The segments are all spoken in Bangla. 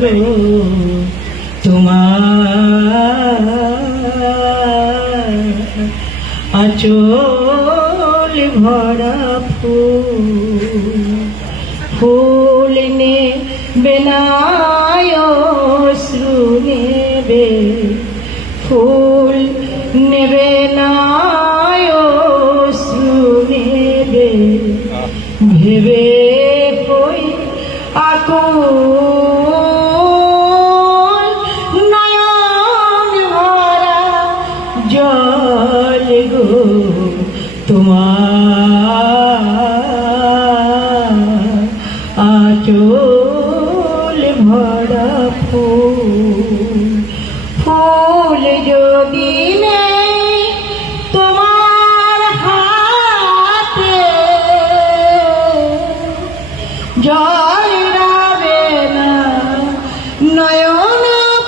গো তোমার আঁচল ভরা ফুল নেবে না অশ্রু নেবে, ফুল নেবে না অশ্রু নেবে, ভেবে কই আকুল নয়ন ভরা জল গো তোমার আঁচল ভরা ফুল যদি নেই তোমার হাতে, জল রাবে না নয়ন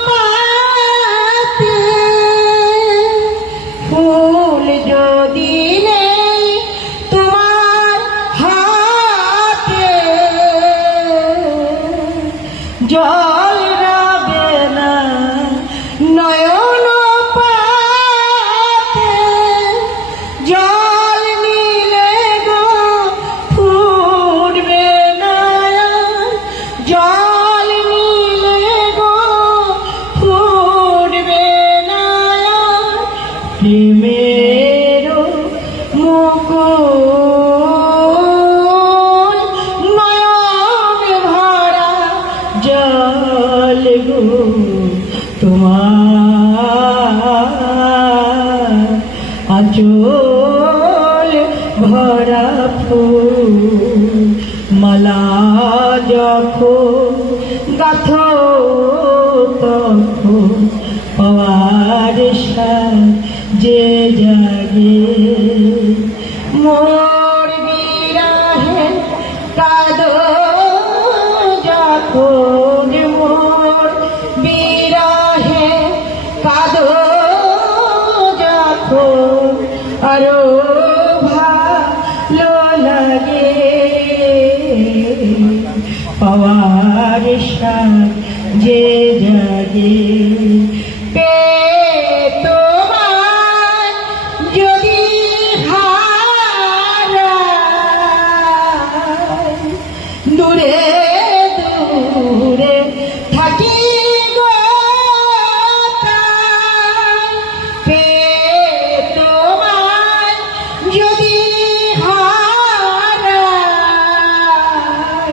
পাতে, ফুল যদি নেই তোমার হাতে, জল রাবে না নয়ন পাতে, জল নিলে গো ফুটবে না, জল নিলে গো ফুটবে না, প্রেমের মুকুল নয়ন ভরা জল গো তোমার আঁচল ভরা ফুল। মালা যখন গাথো তখন পাওয়ার যে জাগে, মোর বিরহে কাঁদো যখন, মোর বিরহে কাঁদো যখন, আরো ভালো লাগে পাওয়ার যে জাগে। তোমার যদি হারায় দূরে